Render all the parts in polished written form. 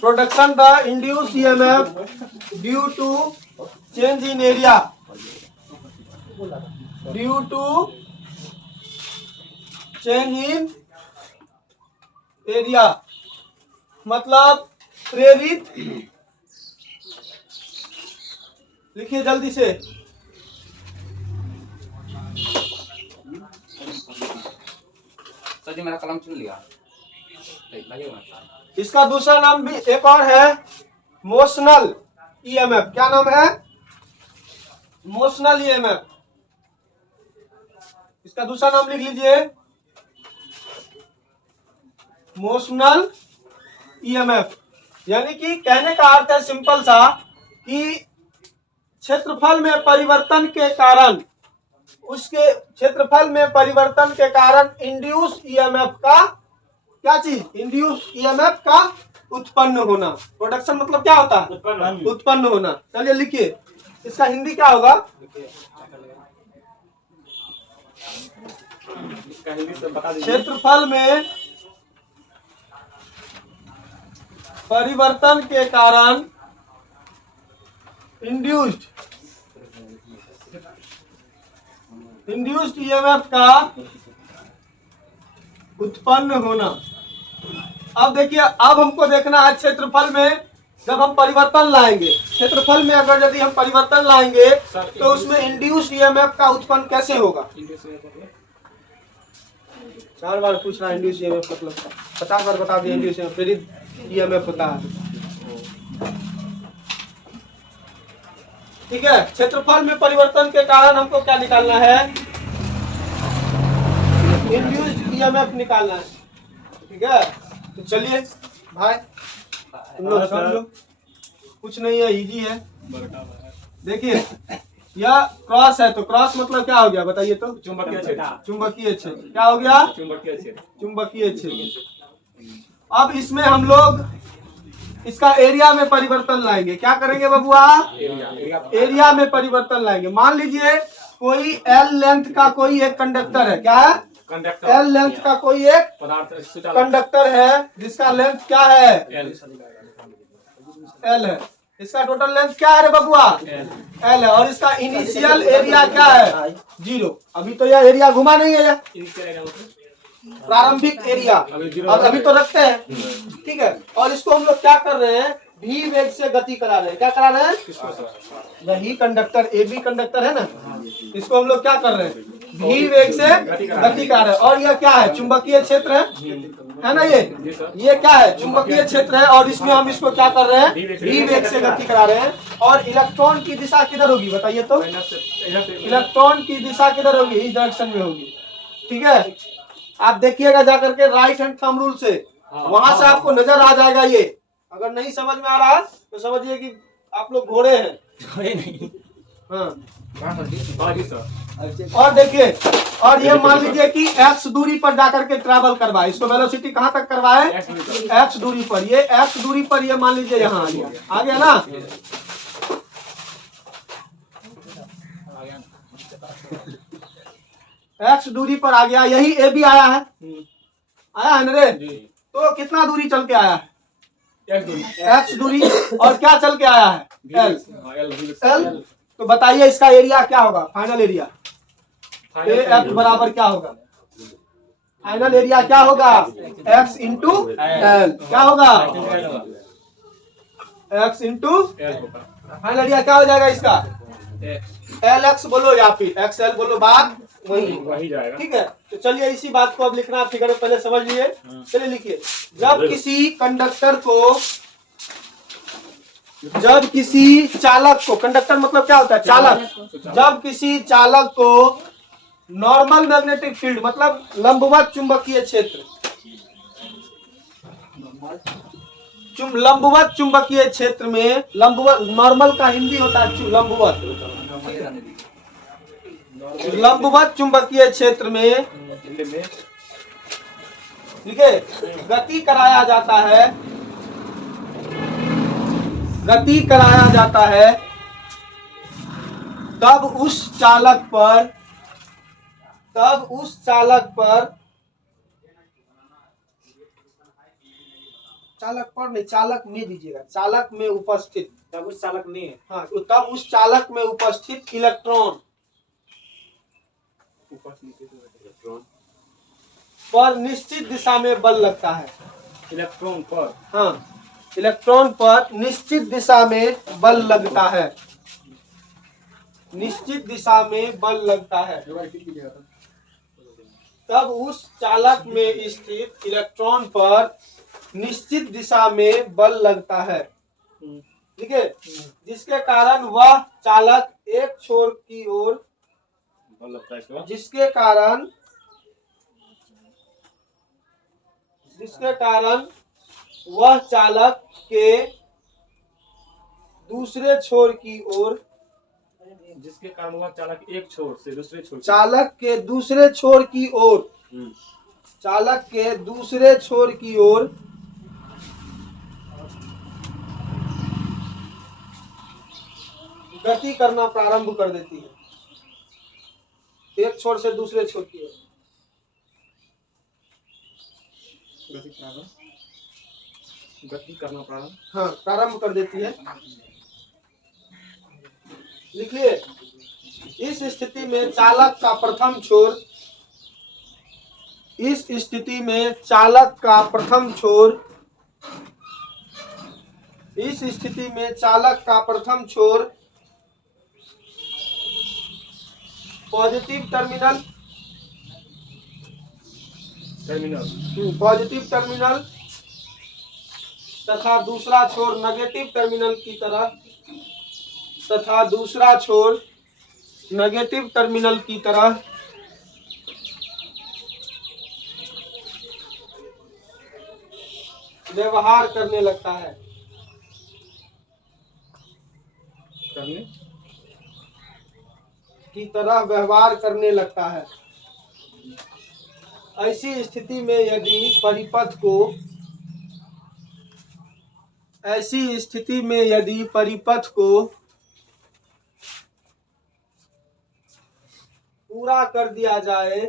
Production the induced EMF due to change in area. Due to change in area मतलब प्रेरित, लिखिए जल्दी से। सर जी मेरा कलम चुन लिया। इसका दूसरा नाम भी एक और है, मोशनल ईएमएफ। क्या नाम है? Motional EMF. इसका दूसरा नाम लिख लीजिए, मोशनल ईएमएफ। यानी कि कहने का अर्थ है सिंपल सा कि क्षेत्रफल में परिवर्तन के कारण, उसके क्षेत्रफल में परिवर्तन के कारण इंड्यूस ईएमएफ का क्या चीज, इंड्यूस ईएमएफ का उत्पन्न होना। प्रोडक्शन मतलब क्या होता है? उत्पन्न होना। चलिए लिखिए, इसका हिंदी क्या होगा? क्षेत्रफल में परिवर्तन के कारण इंड्यूस्ड ईएमएफ का उत्पन्न होना। अब देखिए, अब हमको देखना है क्षेत्रफल में जब हम परिवर्तन लाएंगे, क्षेत्रफल में अगर यदि हम परिवर्तन लाएंगे तो उसमें इंड्यूस्ड ईएमएफ का उत्पन्न कैसे होगा। 4 बार पूछ रहा है इंड्यूस्ड ईएमएफ मतलब 50 बार बता दिए। इंड्यूस्ड ईएमएफ प्रेरित ईएमएफ होता है। ठीक है, क्षेत्रफल में परिवर्तन के कारण हमको क्या निकालना है? इंड्यूस्ड ईएमएफ निकालना है। ठीक है, तो चलिए भाई तुम लोग समझ लो, कुछ नहीं है, इजी है। देखिए यह क्रॉस है, तो क्रॉस मतलब क्या हो गया बताइए तो? चुंबकीय क्षेत्र। चुंबकीय क्षेत्र। क्या हो गया? चुंबकीय क्षेत्र। चुंबकीय क्षेत्र। अब इसमें हम लोग इसका एरिया में परिवर्तन लाएंगे। क्या करेंगे बबुआ? एरिया में परिवर्तन लाएंगे। मान लीजिए कोई एल लेंथ का कोई एक कंडक्टर है। क्या है? कंडक्टर। एल लेंथ का कोई एक कंडक्टर है जिसका लेंथ क्या है? एल है। इसका टोटल लेंथ क्या है रे बबुआ? एल है। और इसका इनिशियल एरिया क्या है? 0। अभी तो यह एरिया घुमा नहीं है, प्रारंभिक एरिया अभी तो रखते हैं। ठीक है, और इसको हम लोग क्या कर रहे हैं? भी वेग से गति करा रहे हैं। क्या करा रहे हैं? यही कंडक्टर ए बी कंडक्टर है ना, इसको हम लोग क्या कर रहे हैं? भी वेग से गति करा रहे हैं। और यह क्या है? चुंबकीय क्षेत्र है ना। ये क्या है? चुंबकीय क्षेत्र है। और इसमें हम इसको क्या कर रहे हैं? भी वेग से गति करा रहे हैं। और इलेक्ट्रॉन की दिशा किधर होगी बताइए तो? इलेक्ट्रॉन की दिशा किधर होगी? इस डायरेक्शन में होगी। ठीक है, आप देखिएगा जाकर के राइट हैंड थंब रूल से, वहां से आपको नजर आ जाएगा। ये अगर नहीं समझ में आ रहा है तो समझिए कि आप लोग घोड़े हैं। नहीं। हाँ। और देखिए, और ये मान लीजिए कि x दूरी पर जाकर के ट्रैवल करवाए। इसको वेलोसिटी कहाँ तक करवाए? x दूरी पर। ये x दूरी पर ये मान लीजिए यहाँ आ गया ना। x दूरी पर आ गया। यही ए बी आया है ना रे? तो कितना दूरी चल के आया है? x दूरी। और क्या चल के आया है? l। तो बताइए इसका एरिया क्या होगा? फाइनल एरिया एफ बराबर क्या होगा? फाइनल एरिया क्या होगा? x into L. क्या होगा? x इंटू फाइनल एरिया क्या हो जाएगा इसका? एल एक्स बोलो या फिर एक्स एल बोलो, बात वही जाएगा। ठीक है, तो चलिए इसी बात को अब लिखना फिगर में पहले समझ लिए। चलिए लिखिए, जब किसी चालक को, कंडक्टर मतलब क्या होता है? चालक। जब किसी चालक को नॉर्मल मैग्नेटिक फील्ड मतलब लंबवत चुंबकीय क्षेत्र, लंबवत चुंबकीय क्षेत्र में, लंबवत नॉर्मल का हिंदी होता है लंबवत। लंबवत चुंबकीय क्षेत्र में ठीक है गति कराया जाता है, तब उस चालक पर चालक पर नहीं, चालक में दीजिएगा, चालक में उपस्थित, तब उस चालक में, हाँ तो तब उस चालक में उपस्थित इलेक्ट्रॉन पर निश्चित दिशा में बल लगता है। इलेक्ट्रॉन पर, हाँ, इलेक्ट्रॉन पर निश्चित दिशा में बल लगता है, निश्चित दिशा में बल लगता है। तब उस चालक में स्थित इलेक्ट्रॉन पर निश्चित दिशा में बल लगता है, ठीक है, जिसके कारण वह चालक एक छोर की ओर, बल लगता है इसको, जिसके कारण वह चालक के दूसरे छोर की ओर, जिसके कारण वह चालक एक छोर से दूसरे छोर, चालक के दूसरे छोर की ओर, चालक के दूसरे छोर की ओर गति करना प्रारंभ कर देती है, एक छोर से दूसरे छोर की ओर गति करना प्रारंभ, हाँ प्रारंभ कर देती है। लिखिए, इस स्थिति में चालक का प्रथम छोर, इस स्थिति में चालक का प्रथम छोर, इस स्थिति में चालक का प्रथम छोर पॉजिटिव टर्मिनल, पॉजिटिव टर्मिनल तथा दूसरा छोर नेगेटिव टर्मिनल की तरह, तथा दूसरा छोर नेगेटिव टर्मिनल की तरह व्यवहार करने लगता है, की तरह व्यवहार करने लगता है। ऐसी स्थिति में यदि परिपथ को, ऐसी स्थिति में यदि परिपथ को पूरा कर दिया जाए,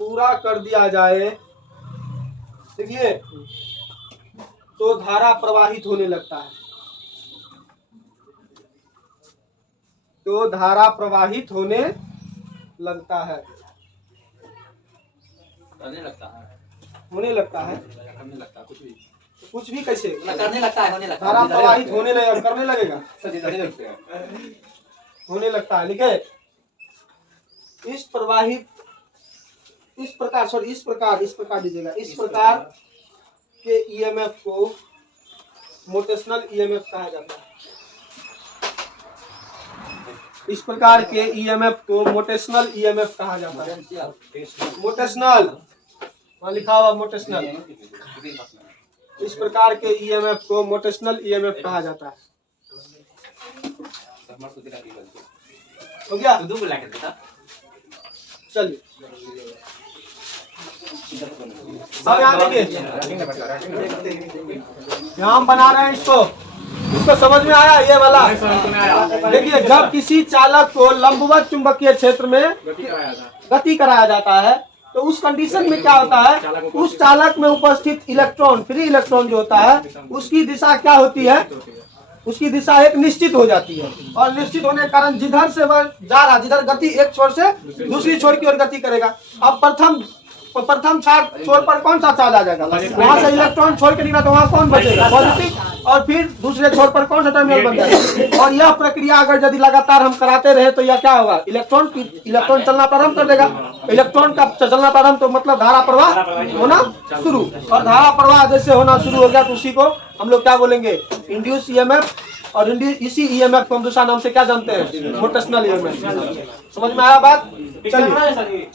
पूरा कर दिया जाए, देखिए, तो धारा प्रवाहित होने लगता है, तो धारा प्रवाहित होने लगता है, करने लगता है, होने लगता है, करने लगता है, कुछ भी कैसे करने लगता है, होने लगता है, धारा प्रवाहित होने लगेगा, करने लगेगा, लगते हैं। होने लगता है। लिखे, इस प्रवाहित, इस प्रकार, सॉरी इस प्रकार दीजिएगा, इस प्रकार के ईएमएफ को मोटेशनल ईएमएफ कहा जाता है। इस प्रकार के ईएमएफ को मोटेशनल ईएमएफ कहा जाता है। मोटेशनल, वहाँ लिखा हुआ मोटेशनल, इस प्रकार के ईएमएफ को मोटेशनल ईएमएफ कहा जाता है। हो गया, चलिए अब यहाँ देखिए, हम बना रहे हैं इसको, इसको समझ में आया ये वाला? देखिए, जब किसी चालक को लंबवत चुंबकीय क्षेत्र में गति कराया जाता है तो उस कंडीशन में क्या होता है, उस चालक में उपस्थित इलेक्ट्रॉन, फ्री इलेक्ट्रॉन जो होता है, उसकी दिशा क्या होती है, उसकी दिशा एक निश्चित हो जाती है, और निश्चित होने के कारण जिधर से वह जा रहा, जिधर गति एक छोर से दूसरी छोर की ओर गति करेगा। अब प्रथम छोर पर कौन सा चार्ज आ जाएगा, वहां से इलेक्ट्रॉन छोड़ के निकला तो वहां कौन बचेगा, पॉजिटिव, और फिर दूसरे छोर पर कौन सा टर्मिनल बन जाएगा। और यह प्रक्रिया अगर यदि लगातार हम कराते रहे तो यह क्या होगा, इलेक्ट्रॉन चलना प्रारंभ कर देगा। इलेक्ट्रॉन का चलना प्रारंभ तो मतलब धारा प्रवाह होना शुरू, और धारा प्रवाह जैसे होना शुरू हो गया तो उसी को हम लोग क्या बोलेंगे, इंड्यूस ईएमएफ, और इसी ईएमएफ को हम दूसरा नाम से क्या जानते हैं, मोटेशनल ईएमएफ। समझ में आया बात? चलिए,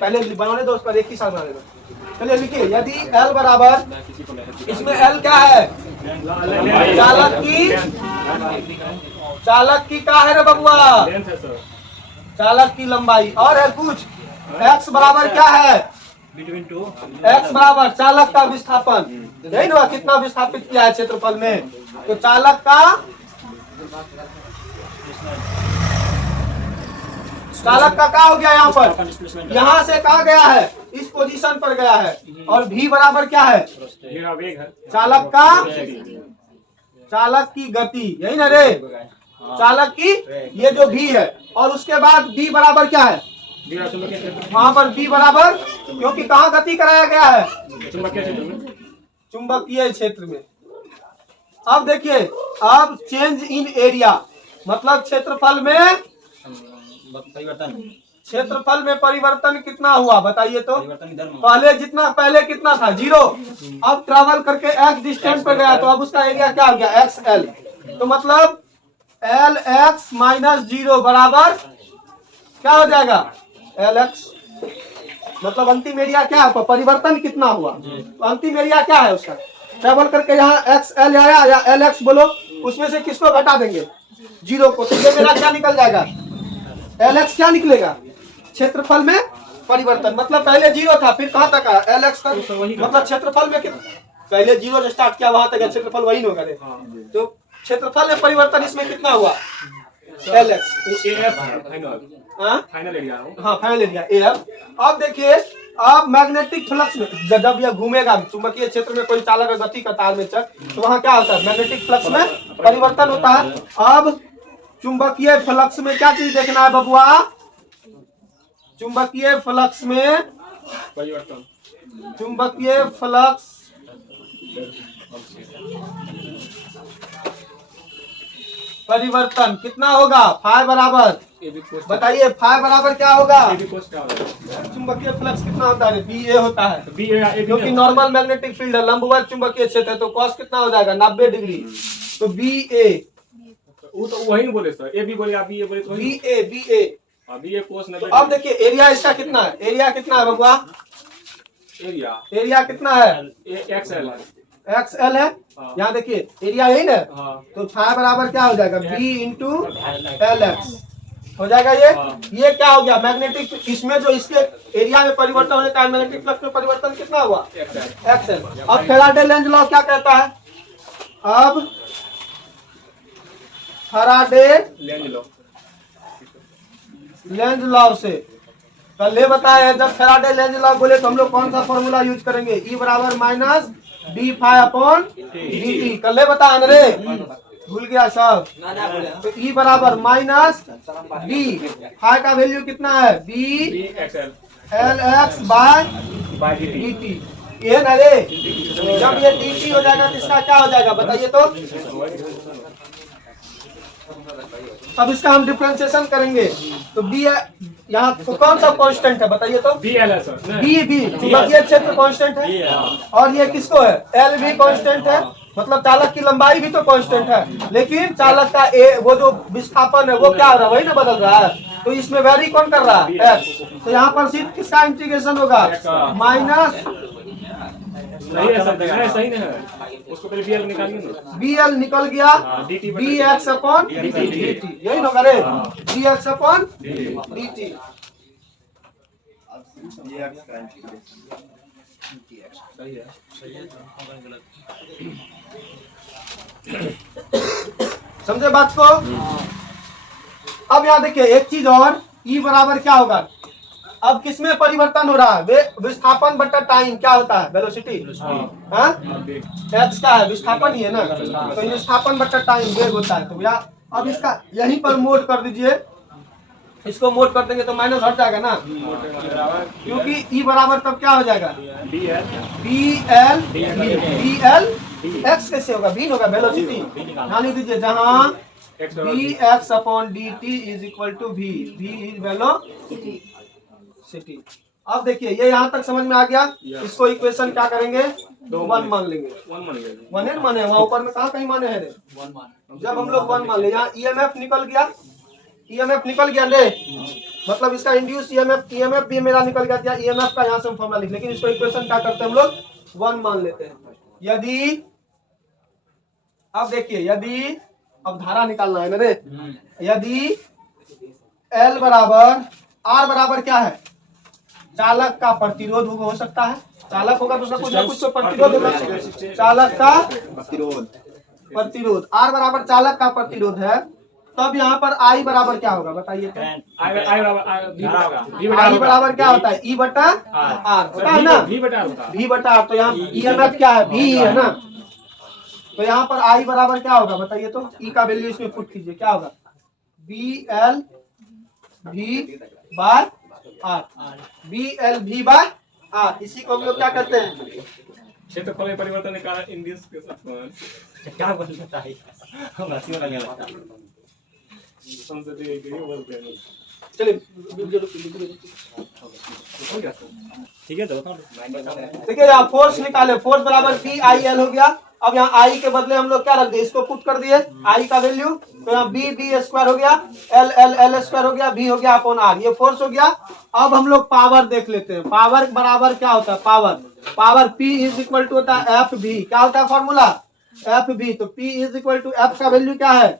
पहले बनाने दो, उसका एक ही साथ बना देना। चलिए लिखिए, यदि L बराबर, इसमें L क्या है, चालक की क्या है रे बबुआ, चालक की लंबाई, और है कुछ, X बराबर क्या है, X बराबर चालक का विस्थापन, यही ना, कितना विस्थापित किया है क्षेत्रफल में, तो चालक का क्या हो गया यहाँ पर, डिस्प्लेसमेंट यहाँ से कहा गया है, इस पोजीशन पर गया है। और v बराबर क्या है, मेरा वेग है चालक का, चालक की गति, यही ना रे, चालक की ये जो v है। और उसके बाद b बराबर क्या है, मेरा चुंबकीय क्षेत्र वहां पर b बराबर, क्योंकि कहाँ गति कराया गया है, चुंबकीय क्षेत्र में चुंबकीय क्षेत्र में। अब देखिए, अब चेंज इन एरिया मतलब क्षेत्रफल में, परिवर्तन क्षेत्रफल में परिवर्तन कितना हुआ बताइए तो। परिवर्तन की दर में पहले कितना था, 0। अब ट्रैवल करके x डिस्टेंस पर गया तो अब उसका एरिया क्या हो गया, xl। तो मतलब lx माइनस 0 बराबर क्या हो जाएगा, lx। मतलब अंतिम एरिया क्या है, परिवर्तन कितना हुआ, तो अंतिम एरिया क्या है उसका। ट्रैवल करके यहाँ xl आया या lx बोलो, उसमें से किसको घटा देंगे, 0 को, तो ये मेरा क्या निकल जाएगा, lx क्या निकलेगा, क्षेत्रफल में परिवर्तन। मतलब पहले 0 था, फिर कहाँ तक आया, lx तक। मतलब क्षेत्रफल में कितना, पहले 0 से स्टार्ट किया वहां तक है, क्षेत्रफल वही होगा। तो क्षेत्रफल में परिवर्तन इसमें कितना हुआ, lx। फाइनल एरिया हाँ फाइनल एरिया AF। अब देखिए, अब मैग्नेटिक फ्लक्स में जब यह घूमेगा चुंबकीय क्षेत्र में, कोई चालक गति का तार में चक, तो वहाँ क्या होता है, मैग्नेटिक फ्लक्स में परिवर्तन होता है। अब चुंबकीय फ्लक्स में क्या चीज देखना है बबुआ, चुंबकीय फ्लक्स में परिवर्तन, चुंबकीय फ्लक्स परिवर्तन कितना होगा, फाई बराबर, बताइए फाई बराबर क्या होगा, चुंबकीय फ्लक्स कितना होता है, BA होता है, क्योंकि नॉर्मल मैग्नेटिक फील्ड है, लंबवत चुंबकीय क्षेत्र है, तो कॉस कितना हो जाएगा, 90 डिग्री। तो BA, वो तो वही बोले सर, ए भी बोले आप ये बोले तो BA अभी ये कोस तो अब देखिए एरिया इसका कितना है, एरिया कितना है बबुआ, एरिया कितना है, XL XL है। यहाँ देखिए एरिया यही ना, तो फाई बराबर क्या हो जाएगा, B इंटू LX हो जाएगा। ये क्या हो गया, मैग्नेटिक, इसमें जो इसके एरिया में परिवर्तन होने का मैग्नेटिक फ्लक्स में परिवर्तन कितना हुआ, XL। अब फैराडे लेंज लॉ क्या कहता है, अब फैराडे लेंज लॉ से कल ये बताया है, जब फैराडे लेंज लॉ बोले तो हम लोग कौन सा फॉर्मूला यूज करेंगे, E बराबर minus D phi upon dt। कल ये बताया ना रे, भूल गया सब। तो E बराबर माइनस डी, फाई का वैल्यू कितना है, B LX बाय dt। ये ना रे, जब ये dt हो जाएगा तो इसका क्या हो जाएगा बताइए तो। अब इसका हम डिफरेंशिएशन करेंगे तो B यहाँ तो कौन सा कांस्टेंट है बताइए तो, B चुंबकीय क्षेत्र कांस्टेंट है, और ये किसको है, L भी कांस्टेंट है, मतलब चालक की लंबाई भी तो कांस्टेंट है, लेकिन चालक का वो जो विस्थापन है वो क्या हो रहा है, वही ना बदल रहा है। तो इसमें वेरी कौन कर रहा है, x। तो यहाँ पर सिर्फ किसका इंटीग्रेशन होगा, माइनस, सही नहीं है, उसको पहले BL निकालिए ना, BL निकल गया, dx अपॉन dt, यही होगा रे, dx अपॉन dt। समझे बात को। अब यहाँ देखिए एक चीज और, E बराबर क्या होगा, अब किसमें परिवर्तन हो रहा है, विस्थापन बटा टाइम क्या होता है, वेलोसिटी, हाँ x का है, विस्थापन ही है ना, तो विस्थापन बटा टाइम वेग होता है। तो भैया अब इसका यहीं पर मोड कर दीजिए, इसको मोड कर देंगे तो माइनस हट जाएगा ना, क्योंकि E बराबर तब क्या हो जाएगा, BL x कैसे होगा, v होगा वेलोसिटी, यहाँ लिख दीजिए, जहाँ dx upon dt is equal to v is velocity. अब देखिए ये यहाँ तक समझ में आ गया, इसको इक्वेशन क्या करेंगे, 1 मान लेंगे, 1 है माने, वहाँ ऊपर में कहाँ कहीं माने है रे, जब हम लोग 1 मान ले, यहाँ EMF निकल गया रे, मतलब इसका इंड्यूस EMF भी मेरा निकल गया, EMF का यहाँ से हम फॉर्मूला लिख, लेकिन इसको इक्वेशन क्या करते हैं हम लोग, 1 मान लेते हैं। यदि अब देखिए, यदि अब धारा निकालना है ना रे, यदि L बराबर, R बराबर क्या है, चालक का प्रतिरोध हो सकता है, चालक होगा तो कुछ ना कुछ तो प्रतिरोध होगा, चालक का प्रतिरोध, R बराबर चालक का प्रतिरोध है, तब यहाँ पर आई बराबर क्या होगा बताइए तो। आई बराबर क्या होता है, ई बटा आर होता है ना, भी बटा होता है। भी बटा आर। तो यहाँ ईएमएफ क्या है, भी है ना। तो यहाँ पर आई बराबर क्या होगा बताइए तो, ई का वैल्यू इसमें पुट कीजिए, क्या होगा, बी एल भी बाय आर, बी एल भी बाय आर। इसी को हम लोग क्या कहते हैं, क्षेत्रफल में परिवर्तन के कारण इन दिस क्या बोलता है हम हंसी में लगने लगता है। संसदीय के बोलते हैं। चलिए ठीक है तो देखिए यहाँ फोर्स निकाले, फोर्स बराबर पी आई एल हो गया। अब यहाँ आई के बदले हम लोग क्या रख दिए, इसको पुट कर दिए आई का वैल्यू। तो यहाँ बी बी स्क्वायर हो गया, एल एल एल स्क्वायर हो गया, बी हो गया अपॉन आर, ये फोर्स हो गया। अब हम लोग पावर देख लेते हैं, पावर बराबर क्या होता है, power power P is equal to होता है एफ भी, क्या होता है फॉर्मूला एफ भी। तो P is equal to F का वैल्यू क्या है,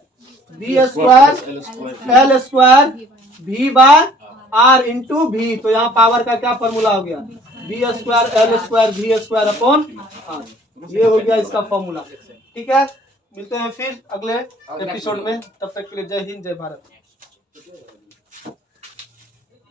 B square L square V by R into V. तो यहाँ पावर का क्या फॉर्मूला हो गया, B square L square V square upon R, ये हो गया इसका फॉर्मूला। ठीक है, मिलते हैं फिर अगले एपिसोड में, तब तक के लिए जय हिंद जय भारत।